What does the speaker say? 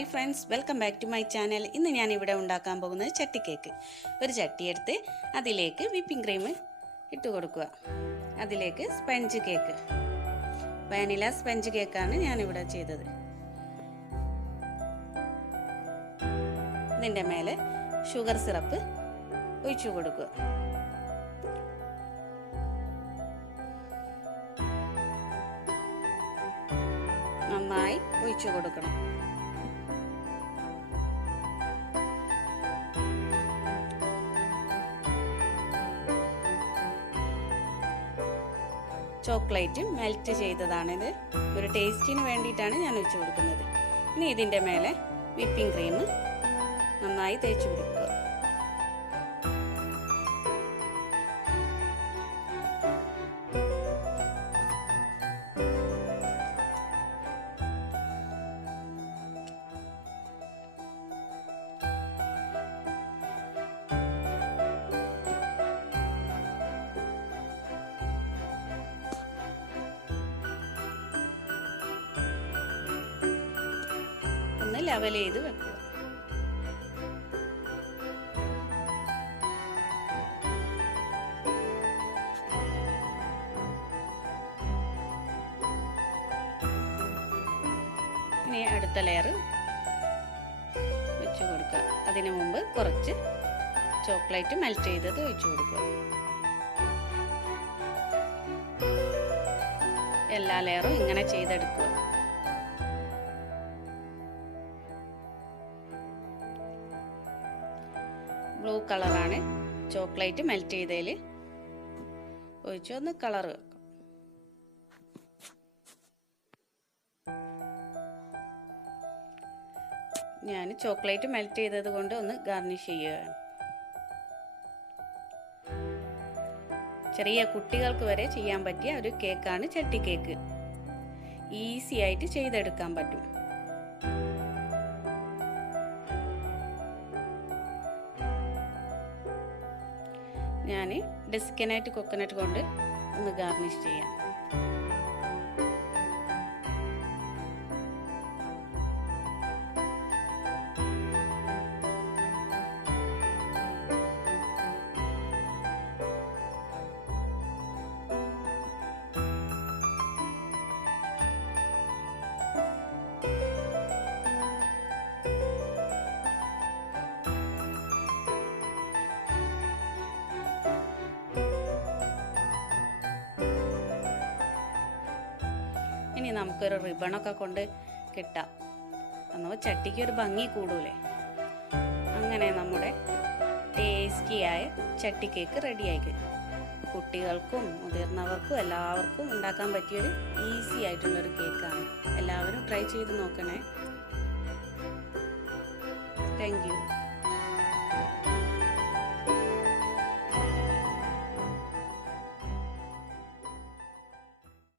Hi friends, welcome back to my channel. ഇന്ന് ഞാൻ ഇവിടെ ഉണ്ടാക്കാൻ പോകുന്നത് ചട്ടി കേക്ക്. ഒരു ചട്ടി എടുത്ത് അതിലേക്ക് വിപ്പിംഗ് ക്രീം ഇട്ട് കൊടുക്കുക. അതിലേക്ക് സ്പഞ്ച് കേക്ക്, വാനില സ്പഞ്ച് കേക്കാണ് ഞാനിവിടെ ചെയ്തത്. ഇതിൻ്റെ മേലെ ഷുഗർ സിറപ്പ് ഒഴിച്ചു കൊടുക്കുക. നന്നായി ഒഴിച്ചു കൊടുക്കണം. ചോക്ലേറ്റ് മെൽറ്റ് ചെയ്തതാണിത്. ഒരു ടേസ്റ്റിന് വേണ്ടിയിട്ടാണ് ഞാൻ ഒഴിച്ചു കൊടുക്കുന്നത്. ഇനി ഇതിൻ്റെ മേലെ വിപ്പിംഗ് ക്രീം നന്നായി തേച്ച് കൊടുക്കുക. ലെവൽ ചെയ്ത് വെക്കുക. ഇനി അടുത്ത ലെയർ വെച്ച് കൊടുക്കുക. അതിനു മുമ്പ് കുറച്ച് ചോക്ലേറ്റ് മെൽറ്റ് ചെയ്തത് ഒഴിച്ചു കൊടുക്കുക. എല്ലാ ലെയറും ഇങ്ങനെ ചെയ്തെടുക്കുക. ബ്ലൂ കളറാണ്, ചോക്ലേറ്റ് മെൽറ്റ് ചെയ്തതിൽ ഒഴിച്ച് ഒന്ന് കളർ വെക്കും. ഞാൻ ചോക്ലേറ്റ് മെൽറ്റ് ചെയ്തത് കൊണ്ട് ഒന്ന് ഗാർണിഷ് ചെയ്യുകയാണ്. ചെറിയ കുട്ടികൾക്ക് വരെ ചെയ്യാൻ പറ്റിയ ഒരു കേക്കാണ് ചട്ടി കേക്ക്. ഈസി ആയിട്ട് ചെയ്തെടുക്കാൻ പറ്റും. ഞാൻ ഡെസ്കനൈറ്റ് കൊക്കനട്ട് കൊണ്ട് ഒന്ന് ഗാർണിഷ് ചെയ്യാം. ഇനി നമുക്കൊരു റിബണൊക്കെ കൊണ്ട് കിട്ടാം. എന്നാൽ ചട്ടിക്ക് ഒരു ഭംഗി കൂടൂലേ. അങ്ങനെ നമ്മുടെ ടേസ്റ്റിയായ ചട്ടി കേക്ക് റെഡിയായി. കുട്ടികൾക്കും മുതിർന്നവർക്കും എല്ലാവർക്കും ഉണ്ടാക്കാൻ പറ്റിയൊരു ഈസി ആയിട്ടുള്ളൊരു കേക്കാണ്. എല്ലാവരും ട്രൈ ചെയ്ത് നോക്കണേ. Thank you.